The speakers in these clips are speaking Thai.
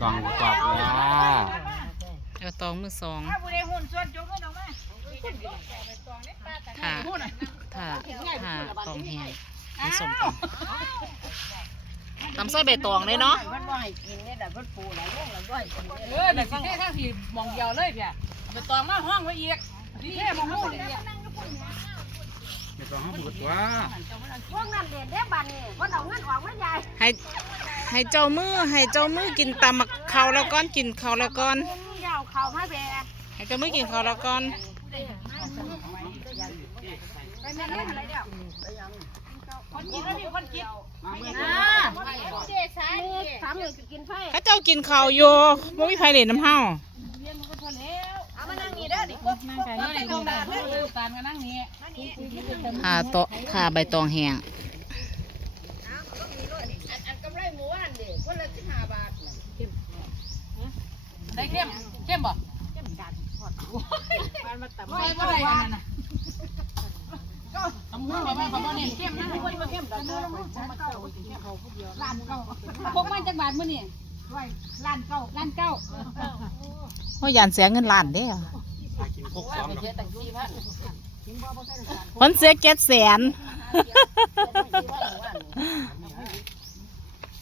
ตองกรอบเนี่ยเอวตองมือสองถ้าผู้ใดหุ่นส่วนจงก็น้องมาถ้าถ้าถ้าตองแห้งมีสมตำตำไส้ใบตองเลยเนาะมันว่าให้กินเนี่ยแต่มันปูแล้วลงแล้วด้วยกินเนี่ยเออเดี๋ยวสิเท่ทั้งทีมองเดียวเลยเพี่ยไปตองมาห้องไว้อีกสิเท่มองหูเลยไม่ต้องห้ามบุดว่าพวกนั้นเด็ดเด้บันนี่เพราะเอาเงินออกมาใหญ่ ให้ให้เจ้ามือให้เจ้ามือกินตำมักเขาวแล้วก้อนกินเขาวแล้วก้อนยาวเขามาแบกให้เจ้ามือกินเขาวแล้วก้อนไปแม่เล่นอะไรเดี๋ยวคนกินแล้วมีคนกินเจ๊สายสามเลยกินไฟเข้าเจ้ากินเขาวอยู่ไม่มีไผเล่นน้ำเฮาเอามานั่งนี่เด้อดิพวกนั่งไก่นี่ดูนะดูตามกันนั่งนี่ถ้าโตถ้าใบตองแห้ง อันกำไรหมูอันเด็กคนละสิบห้าบาท ได้เข้มเข้มบ่มันมาตับไม่ไม่ได้อันนั้นน่ะตำหูบ่แม่บ่บ่นี่เข้มนะคนมาเข้มดอกเด้อพกมาจากบาทมื้อนี่ล้านเก้าล้านเก้าเพราะยานเสียเงินล้านเด้อคกสอคนเสียเจ็ดแสนโอ้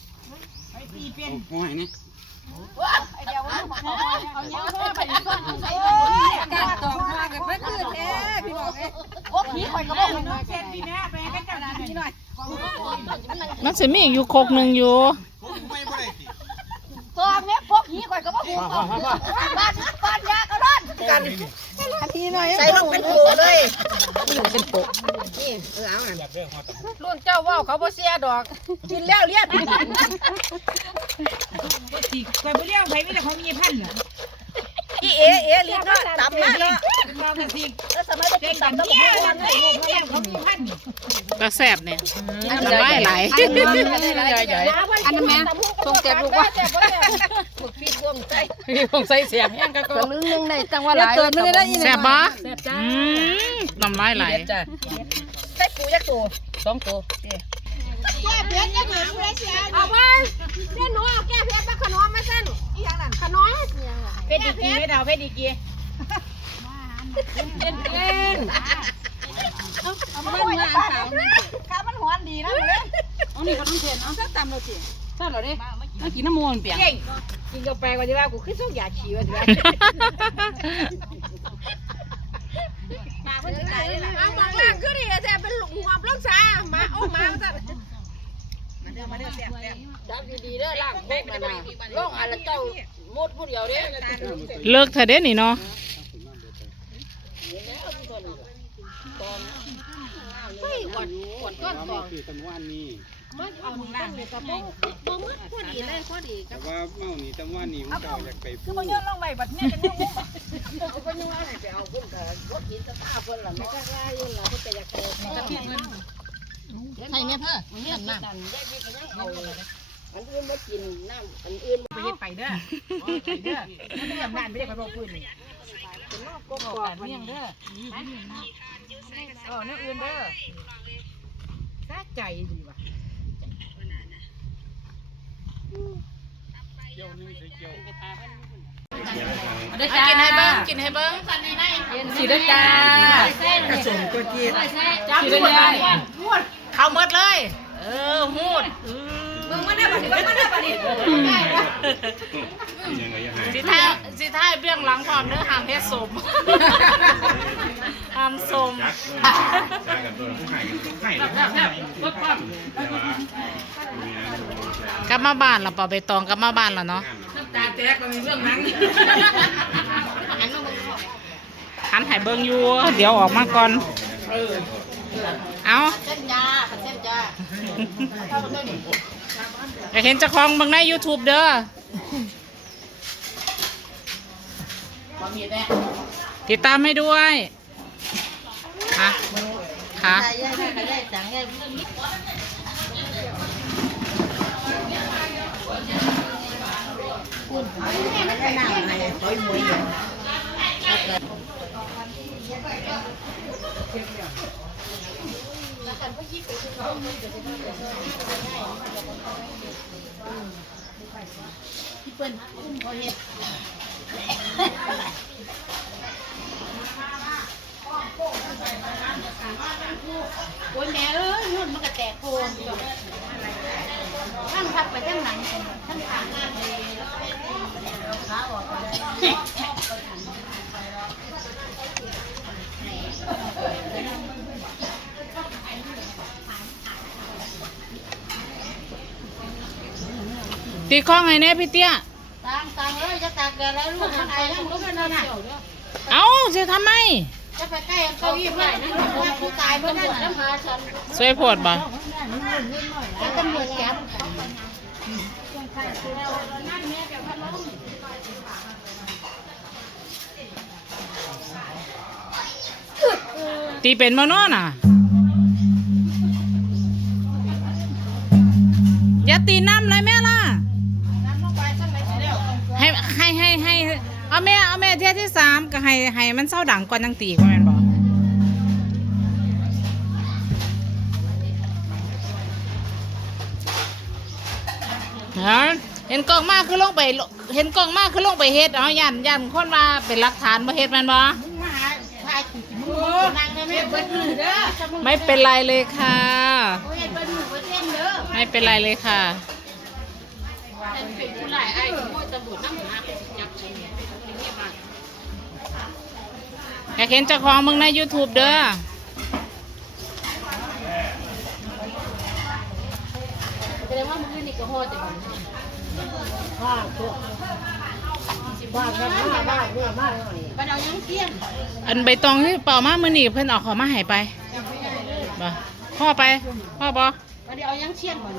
ยนี่ไอเดียวเอาเอาเงี้ยเพื่อไปซ่อนใส่กาตองพากันไปคือแท้พี่บอกเอ้โอ้ผีข่อยก็บอกเช็ดพี่แม่ไปให้กันนี่หน่อย มันสิมีอยู่โคกหนึ่งอยู่ตัวนี้พวกผีข่อยก็บอกบ้านบ้านยาก รอดกันใส่ลงเป็นปูเลยเป็นโปะนี่เออเอาอะรุ่นเจ้าว่าเขาบ่เสียดอก กินแล้วเลี้ยนสิก่อยบ่เลี้ยงไปมีแต่เขามีพันน่ะอีเอเอเลี้ยนเนาะตำมาเนาะเราแต่สิแล้วสมัยไปกินตำต้องบอกว่าเลี้ยงเขามีพัน นี่ก็แซ่บเนี่ยน้ำลายไหลอันนั้นแม่ตรงแก่ลูกว่าฝึกฟีดวงใจพี่ผมใส่เสียงยังก็ก็ตัวนึงนึงได้จังว่าหลายแซ่บบ่อืมน้ำลายไหลจ้ะใส่ปูยักษ์ตัวสองตัวแก้เพชรยังเหลือผู้ใดเสียเอาไปเล่นหนูเอาแก้เพชรมาขนมมาสั่นอีหยังนั่นขนมเพชรดีกีไม่ดาวเพชรดีกีเล่นเล่นเอามาหวานสาวข้ามันหวานดีนะเลย อ๋อ นี่เขาต้องเทนเอาสักตำเราสิทราบเหรอเด้เอากินน้ำมันเปียกกินกาแฟก่อนดีว่ากูขึ้นส่งยาฉี่วันเดียวเอาบางล่างขึ้นดิแต่เป็นหลุมหัวปล้องซามาเอามาสั่นจับดีๆเด้อล่างพวกมันนะล่องอะไรเจ้าหมดผู้เดียวเด้เลิกเถอะเด้นี่เนาะเฮ้ยหวานหวานก้อนกองคือตะวันนี่ มันเอาล่างเลยกระโปงบ่มึกพอดีเลยพอดีแต่ว่าเมานี่ตะวันนี่มันเจ้าอยากไปพูก็ดโยนลงไปบัดนี้จะยุ่งเอาไปยังไงไปเอาพุ่นกับรถกินตะตาเพิ่นล่ะไม่กล้าอยู่ล่ะเพิ่นจะอยากเอาจะพี่เงินให้เนี่ยเพื่อเนี่ยนั่นได้พี่ก็ยังเอาอันอื่นบ่กินน้ำอันอื่นไปเฮ็ดไปเด้อไปเด้อมันไม่ยำนานไม่ได้ไปบอกพื้นนี่เป็นนอกก็บอกกกันเมี่ยงเด้อเออเนี่ยอื่นเด้อซาใจดีว่ะ กินให้เบิ้งกินให้เบิ้งสีด้จ้ากระสุนก็กินสีด้จ้าเข้าหมดเลย เออหูดมึงมาได้บ่ดิมึงมาได้บ่ดิยังไงยังไงสิท้ายสิท้ายเบื้องหลังพร้อมเด้อห้ามเฮ็ดสมห้ามสมจักจักกันตัวผู้ให้กันให้แล้วให้รถปั้มแต่ว่ากลับมาบ้านและป่ะใบตองกลับมาบ้านและเนาะตาแตกก็มีเรื่องนั้นหันให้เบิ่งอยู่ เดี๋ยวออกมาก่อน เอาเส้นยาเส้นยาอยากเห็นเจ้าของเบิ่งใน YouTube เด้อติดตามให้ด้วย ค่ะค่ะได้ได้ได้จังไงเปิ้นคุ้มพอเฮ็ด โอ้ยแม่เอ้ยนุ่นมันก็แตกโคนทั้งพับไปทั้งหลังทั้งขางขาออกไปตีข้องไงแน่พี่เตี้ยต่างต่างเอ้ยจะตากแดดแล้วลูกมันไอแล้วลูกมันน่ะเอาจะทำไม จะไปใกล้เก้าอี้เพื่อนนั่นว่ากูตายเพื่อนนั่นน้ำพาฉันสวยโพดบ่จะตำรวจจับตีเป็นบ่เนอน่ะอย่าตีน้ำเลยแม่ล่ะน้ำลงไปสักไหนสิแล้วให้ให้ให้ให้ เอาแม่เอาแม่เที่ยที่สามก็ให้ให้มันเศร้าดังก่อนจังตีก็แม่นบ่ฮะเห็นกล้องมากคือลงไป เห็นกล้องมากคือลงไปเฮ็ดเอายันยันคนว่าเป็นหลักฐานบ่เฮ็ดแม่นบ่มึงมาหาพายกูมึงนั่งไม่เป็นไรเลยค่ะ ไม่เป็นไรเลยค่ะเป็นผู้หลายไอ้ขโมยตำรวจนั่ง อยากเห็นเจ้าของมึงใน YouTube เด้อแสดงว่ามึงนี่ก็โหดแต่บ้านบ้านบ้านบ้านบ้านเมื่อมาบ้านเอายังเที่ยงอันใบตองที่เป่ามามือหนีเพิ่นเอาขอมาให้ไปบ่พ่อไปพ่อบ่บ้านเอายังเที่ยงก่อน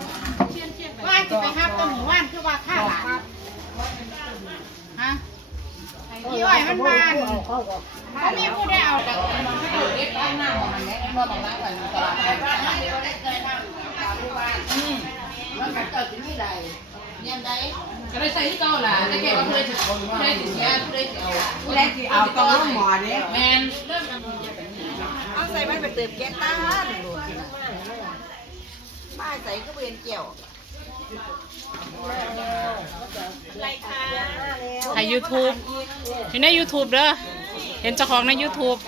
เที่ยงเที่ยงว่าจะไปฮับตัวหมู่บ้านคือว่าฆ่าหลานฮะพี่อ้อย มันบานเขามีผู้ได้เอาแต่เล็กข้างหน้ามันแหละบ่ต้องล้างก่อนตลาดอืมแล้วก็เกิดที่นี่ใดเยี่ยมใดก็เลยใส่ที่เก่าล่ะแต่แกว่าผู้ใดสิผู้ใดสิเสียผู้ใดสิเอาผู้ใดสิเอาต้องลงหมอเด้แมนเอาใส่มันไปเติมแก๊สต้านมาใส่ก็เวียนเกี่ยวถ่าย เห็นใน YouTube เด้อเห็นเจ้าของใน YouTube